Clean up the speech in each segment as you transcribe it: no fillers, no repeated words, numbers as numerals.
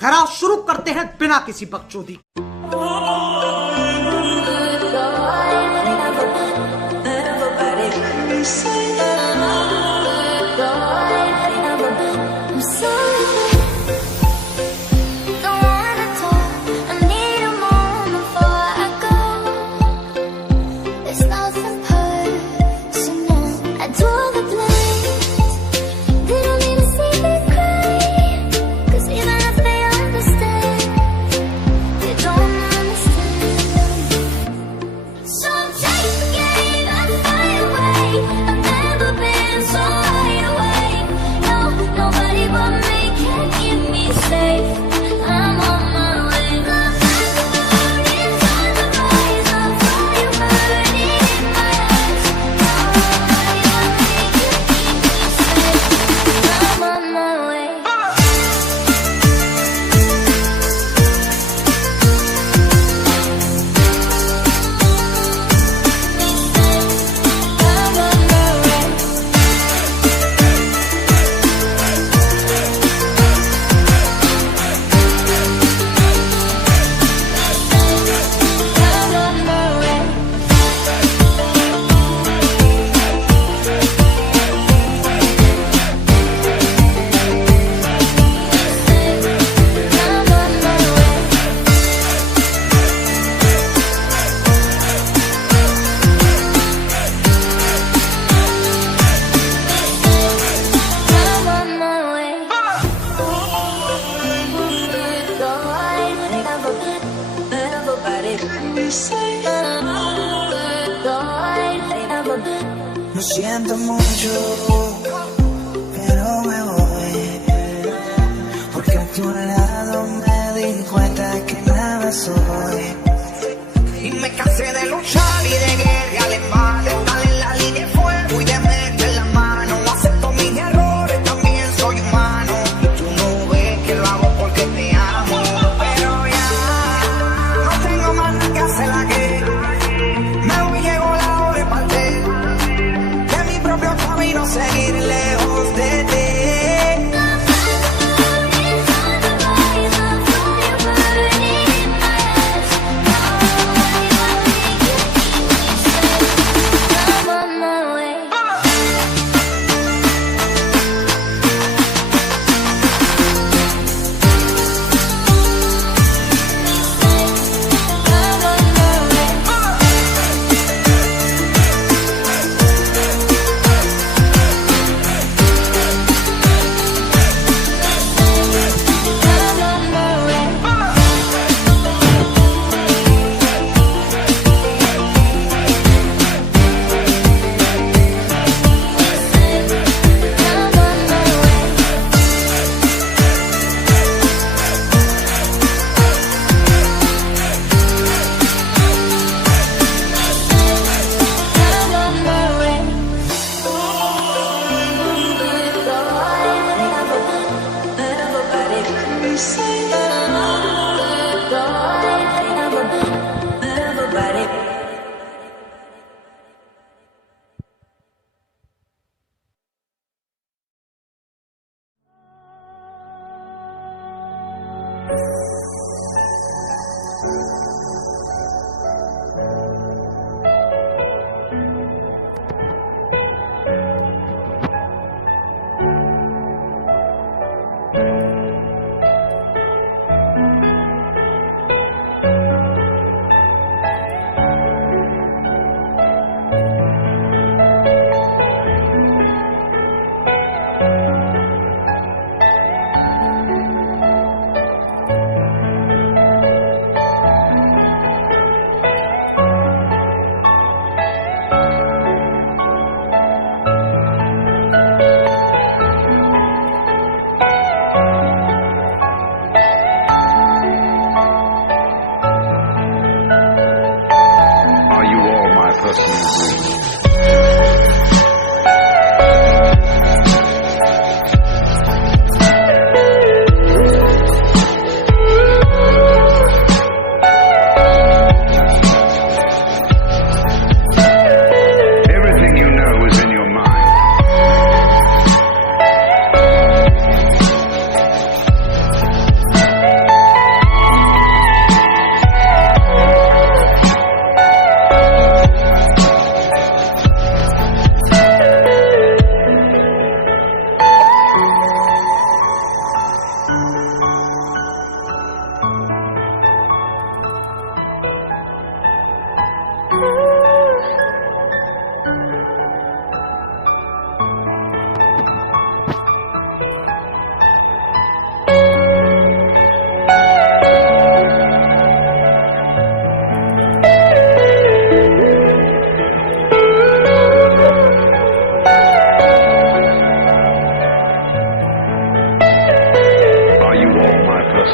खैर शुरू करते हैं बिना किसी बकचोदी। Lo siento mucho, pero me voy, porque a tu lado me di cuenta que nada soy. Y me cansé de luchar y de guerrear en vano, estar en la línea de fuego y de meter la mano. No acepto mis errores, también soy humano. Tú no ves que lo hago porque te amo, pero ya no tengo más nada que hacer la guerra. Me voy, llegó la hora de partir, de mi propio camino seguir lejos de ti.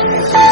Idia'S music.